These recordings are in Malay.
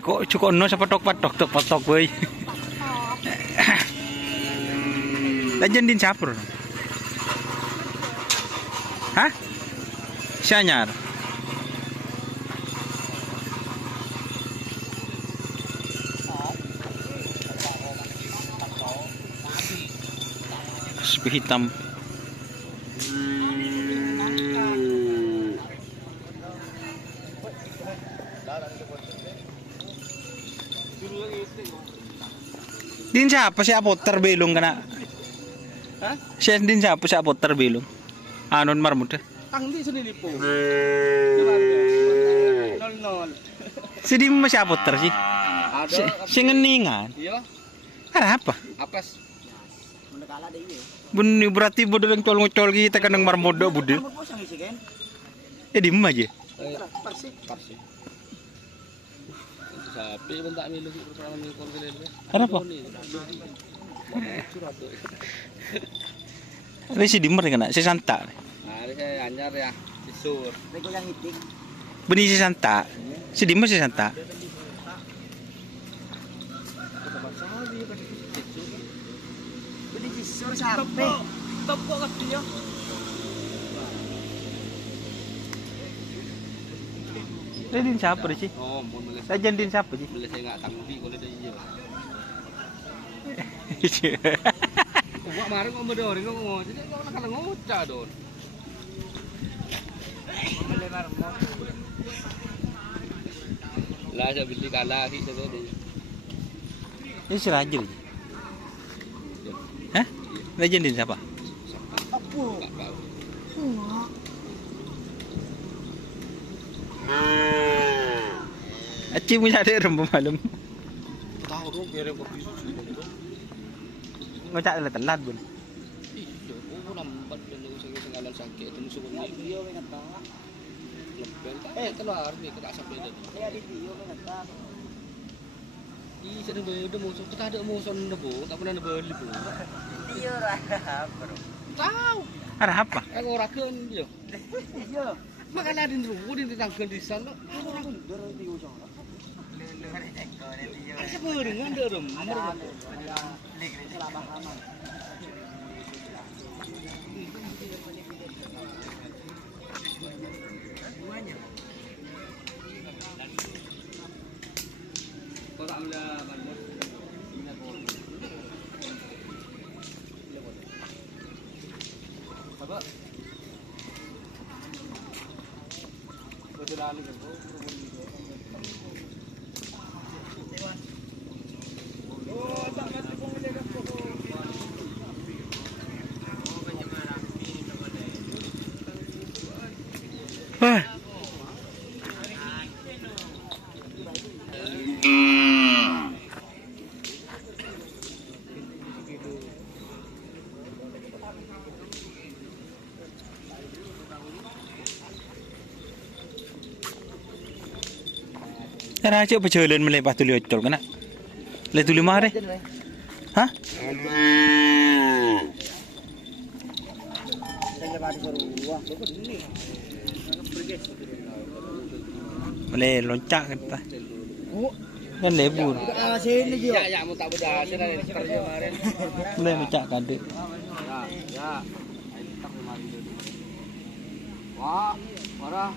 kok cukup no siapa patok boy. Lajan din capur. Hah? Sianyar. Sepi hitam. Din siapa siya puter belung kena? Hah? Siya din siapa siya puter belung? Anon marmut. Tang di sendiri po. 00. Si di mo siya puter sih. Ada. Si ngeningan. Iya. Ada apa? Apes. Buni berarti bodoh yang col kita kan yang marmodo bude. Di mana aja? Parsi. Sapi bentak milu pertama milu konvenen. Ada apa? Ini si dimmer kena, si Santa. Nah, ini saya anyar ya, sisur. Beni si Santa. Si dimmer si Santa. Beli sisur sampai tepuk ke dia. Ini din siapa sih? Oh, mau beli. Lajan din siapa sih? Beli saya nggak tanggung kalau dia iya. Gua kemarin ngomong dor, ngomong. Jadi gua kan ngocah dor. Lah saya beli kalah sih sebenarnya. Ini si Rajil. Hah? Lajan din siapa? Nggak tahu. Aci punya ada rembu malam. Tahu dong, biar kopi susu gitu. Ngocak lah telat bun. Iya, oh lambat dan sing sakit itu musuh ini. Dia ngata. Lebel. Keluar nih kena sampai itu. Ya di dia ngata. Ih, sedang beda musuh. Kita ada musuh nebo, tak pernah beli bu. Iya lah, bro. Tahu. Ada apa? Ora kan dia. Iya. Makanya di rumah di tanggal di sana. Orang mundur di ujung. Siapa dengan dia rem? Wah. Cara aja perjalanan melepas tuli ocol kena. Le tuli mare. Hah? Mele loncak kita. Kan lebur. Sini dia. Ya, mau tak beda hasil dari kemarin. Mele loncak kade. Ya. Tak kemarin dulu. Wah, marah.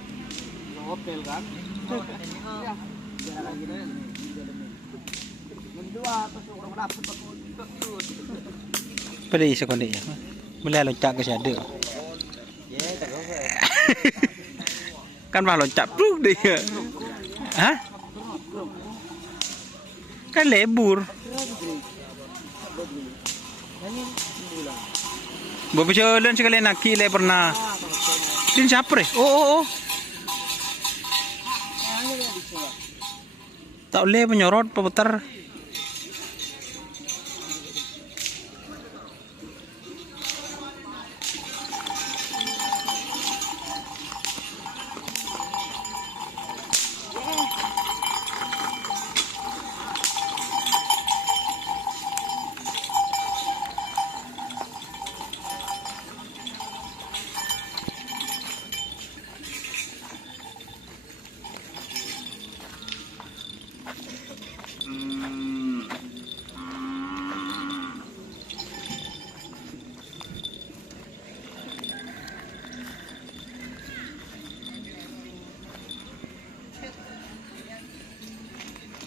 Hotel kan? Ya. Mendua terus orang dapat Pada isu konde ya. Mele loncak ke siade. ya terus. Kan mah loncat bruk dia. Hah? Kan lebur. Bapak jalan sekali naki le pernah. Din siapa deh? Oh. Tak boleh menyorot pemutar.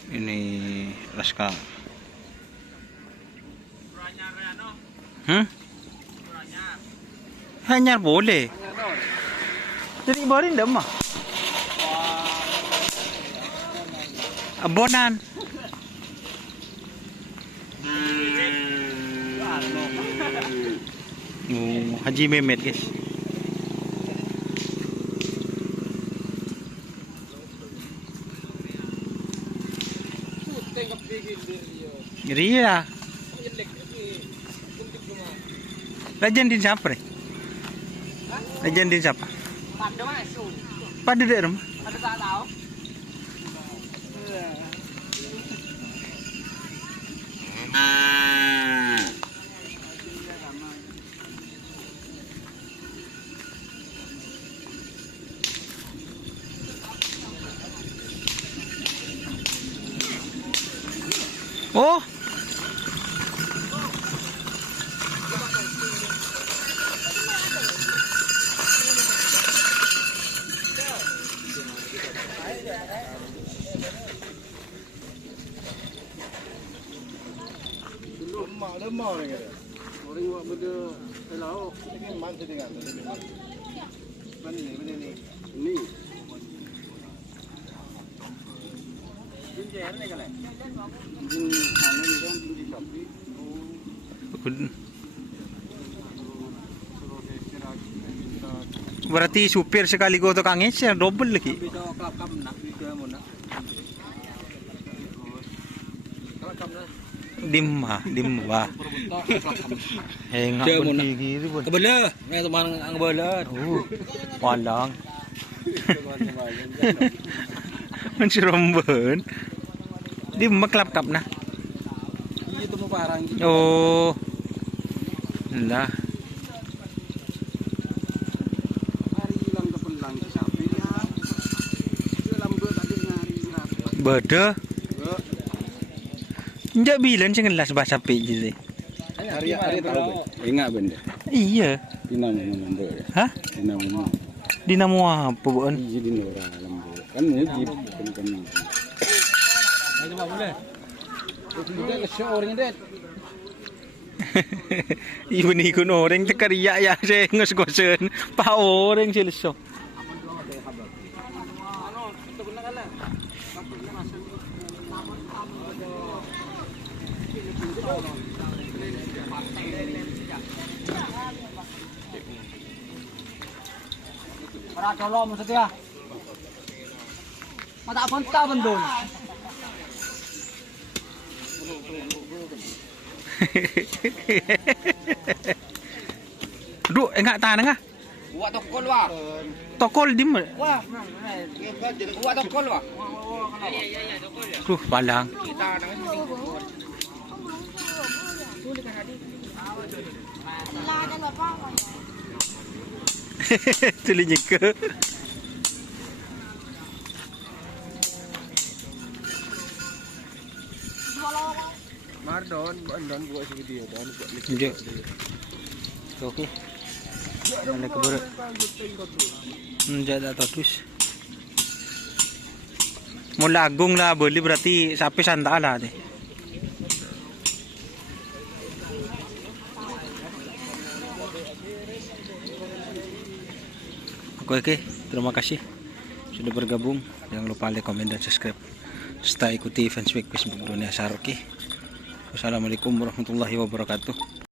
Ini Laskar. Hanyar boleh. Jadi barin dah mah. Abonan. Haji Mehmet guys. Ria. Rajan din siapa nih? Rajan din siapa? Pada masuk. Pada dek rumah. Pada tak tahu. Oh. Lemah ni kata. Orang buat benda lauk. Ini mana dengan benda ni. Ni. Jinjer ni kan? Jinjer sana ni kan jinjer sapi. Berarti supir sekali go to kangis ya double lagi. Kita kelakam nak kita mana? Kelakam lah. Dimma. Heng ngak beli gini pun. Kebela, main teman kebela. Walang. Menciromben. Dimma kelap-kelap nah. Iya tu mau parang. Oh. Lah. Hari hilang kepelang sapi ya. Lambat tadi ngari rata. Beda. Enggak bilang jangan las bahasa sapi gitu. Hari tahu. Ingat benda. Iya. Dinamo lambat. Hah? Dinamo. Dinamo apa bukan? Iya dinora lambat. Kan ngejip kan. Ayo boleh. Kita ke show orangnya deh. Ibu ni kun orang tekariak ya saya ngos-ngosen. Pa orang sih leso. Para colom maksudnya. Mata bantah bendul. Duk enggak tahan enggak? Buat tokol wah. Tokol di mana? Wah. Buat tokol wah. Duh, palang. Silakan Bapak. Tulinya ke. Mardon buat video dan buat Tunjuk. Okey. Mana keburu? Menjaga terus. Mula agung lah beli berarti sapi santai lah deh. Oke, terima kasih sudah bergabung. Jangan lupa like, komen, dan subscribe. Serta ikuti fanspage Facebook Dunia Saroki. Wassalamualaikum warahmatullahi wabarakatuh.